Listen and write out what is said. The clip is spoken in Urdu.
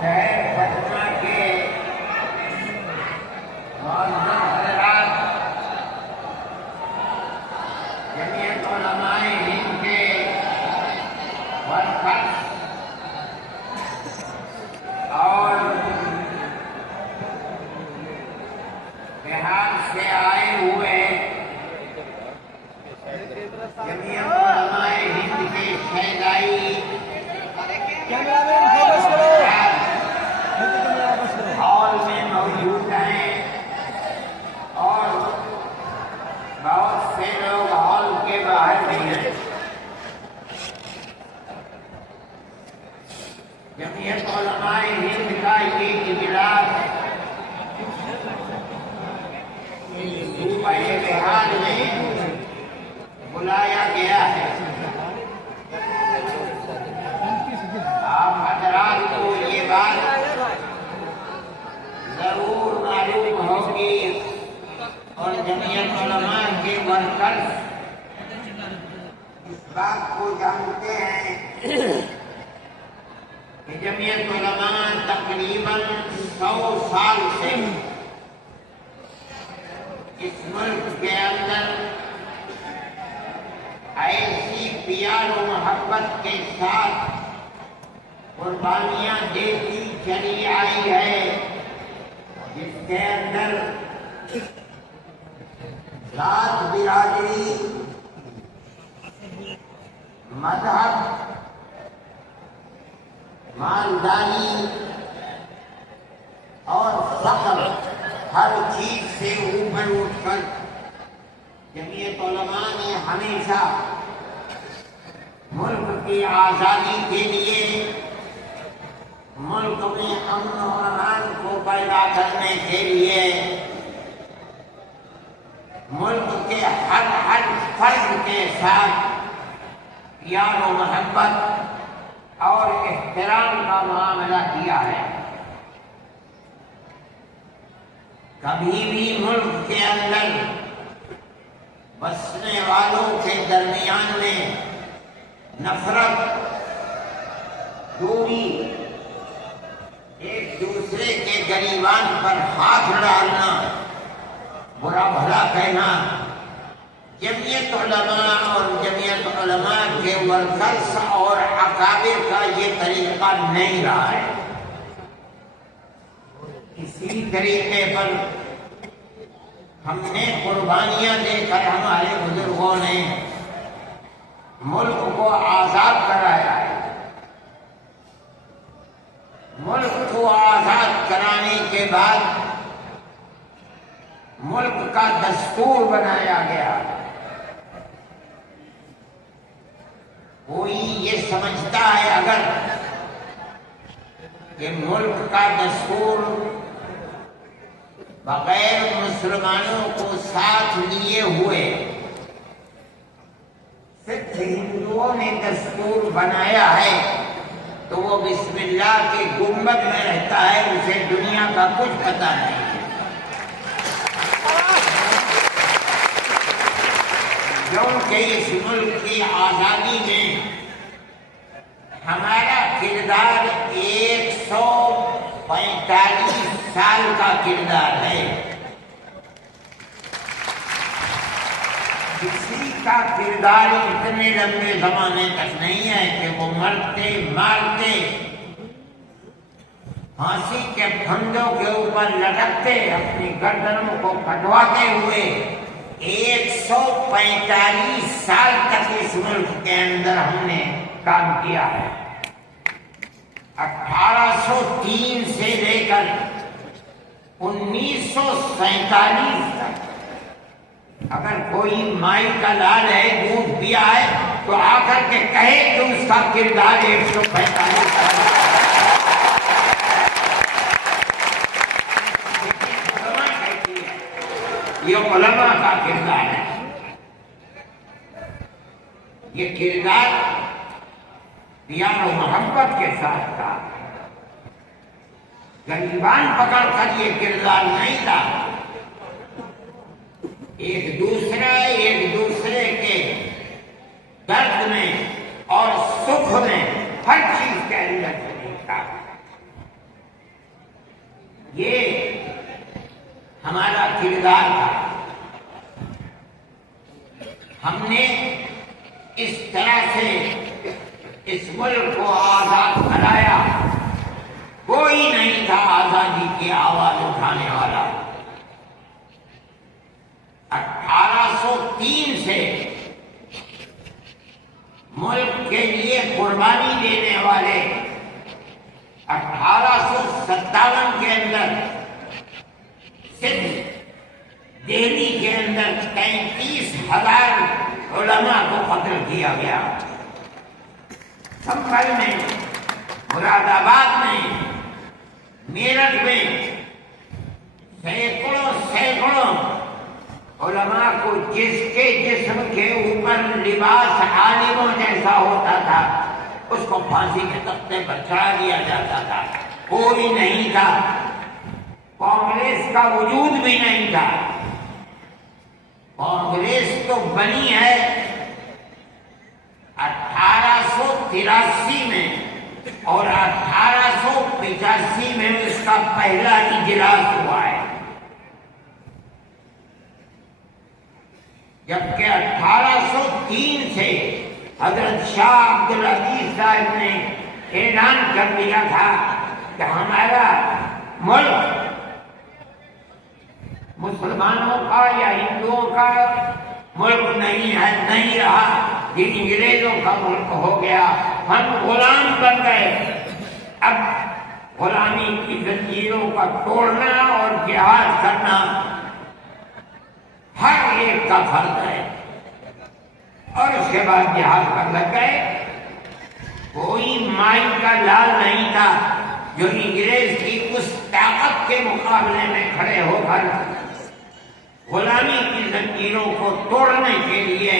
شہر پٹنہ کے معزز حضرات، جمعیت علماء ہند کے ورکرز اور بہار سے آئے ہوئے جمعیت علماء ہند کے شہدائی ہال میں موجود ہیں اور بہت سے لوگ ہال کے باہر بھی ہیں۔ جمعیت علماء ہند کا یہ اجلاس صوبہ بہار میں بلایا گیا ہے۔ آپ حضرات کو یہ بات ضرور معلوم ہوگی اور جمعیت علماء کے ورکرز اس بات کو جانتے ہیں کہ جمعیت علماء تقریباً 100 سال سے اس ملک کے اندر ایسی پیار و محبت کے ساتھ قربانیاں دیتی چلی آئی ہے جس کے اندر ذات، برادری، مذہب، مالداری اور فقر ہر چیز سے اوپر اٹھ کر جمعیت علماء نے ہمیشہ ملک کی آزادی کے لیے، ملک میں امن و امان کو پیدا کرنے کے لیے، ملک کے ہر فرد کے ساتھ پیار و محبت اور احترام کا معاملہ کیا ہے۔ کبھی بھی ملک کے اندر بسنے والوں کے درمیان میں نفرت، دوری، ایک دوسرے کے گریبان پر ہاتھ ڈالنا، برا بھلا کہنا، جمعیت علماء اور جمعیت علماء کے ورکرز اور اکابر کا یہ طریقہ نہیں رہا ہے۔ اسی طریقے پر ہم نے قربانیاں دے کر ہمارے بزرگوں نے ملک کو آزاد کرایا ہے۔ ملک کو آزاد کرانے کے بعد ملک کا دستور بنایا گیا۔ کوئی یہ سمجھتا ہے اگر کہ ملک کا دستور بغیر مسلمانوں کو ساتھ لیے ہوئے صرف ہندوؤں نے دستور بنایا ہے تو وہ بسم اللہ کے گنبد میں رہتا ہے، اسے دنیا کا کچھ پتہ نہیں ہے۔ کیونکہ اس ملک کی آزادی میں ہمارا کردار 145 سال کا کردار ہے۔ کسی کا کردار اتنے لمبے زمانے تک نہیں ہے کہ وہ مرتے مارتے پھانسی کے پھندوں کے اوپر لٹکتے اپنی گردنوں کو کٹواتے ہوئے 145 سال تک اس ملک کے اندر ہم نے کام کیا ہے۔ 1803 سے لے کر 1947 تک اگر کوئی مائی کا لال ہے، دودھ پیا ہے تو آ کر کے کہے کہ اس کا کردار 145 سال یہ علماء کا کردار ہے۔ یہ کردار پیار و محبت کے ساتھ تھا، گریبان پکڑ کر یہ کردار نہیں تھا۔ ایک دوسرے کے درد میں اور سکھ میں ہر چیز کے اندر شریک تھا۔ یہ ہمارا کردار تھا. ہم نے اس طرح سے اس ملک کو آزاد کرایا. کوئی نہیں تھا آزادی کی آواز اٹھانے والا. 1803 سے ملک کے لیے قربانی دینے والے 1857 کے اندر صرف دہلی کے اندر 33,000 علماء کو قتل کیا گیا. سنبھل میں، مراد آباد میں، میرٹھ میں سینکڑوں علماء کو جس کے جسم کے اوپر لباس عالموں جیسا ہوتا تھا اس کو پھانسی کے تختے پر چڑھا دیا جاتا تھا. کوئی نہیں تھا، کانگریس کا وجود بھی نہیں تھا. کانگریس تو بنی ہے 1883 میں اور 1885 میں اس کا پہلا اجلاس ہوا ہے. جبکہ 1803 سے حضرت شاہ عبدالعزیز صاحب نے اعلان کر دیا تھا کہ ہمارا ملک مسلمانوں کا یا ہندوؤں کا ملک نہیں ہے، نہیں رہا، یہ انگریزوں کا ملک ہو گیا. ہم غلام بن گئے. اب غلامی کی زنجیروں کا توڑنا اور جہاد کرنا ہر ایک کا فرض ہے. اور اس کے بعد جہاد پر لگ گئے. کوئی مائی کا لال نہیں تھا جو انگریز کی اس طاقت کے مقابلے میں کھڑے ہو کر غلامی کی زنجیروں کو توڑنے کے لیے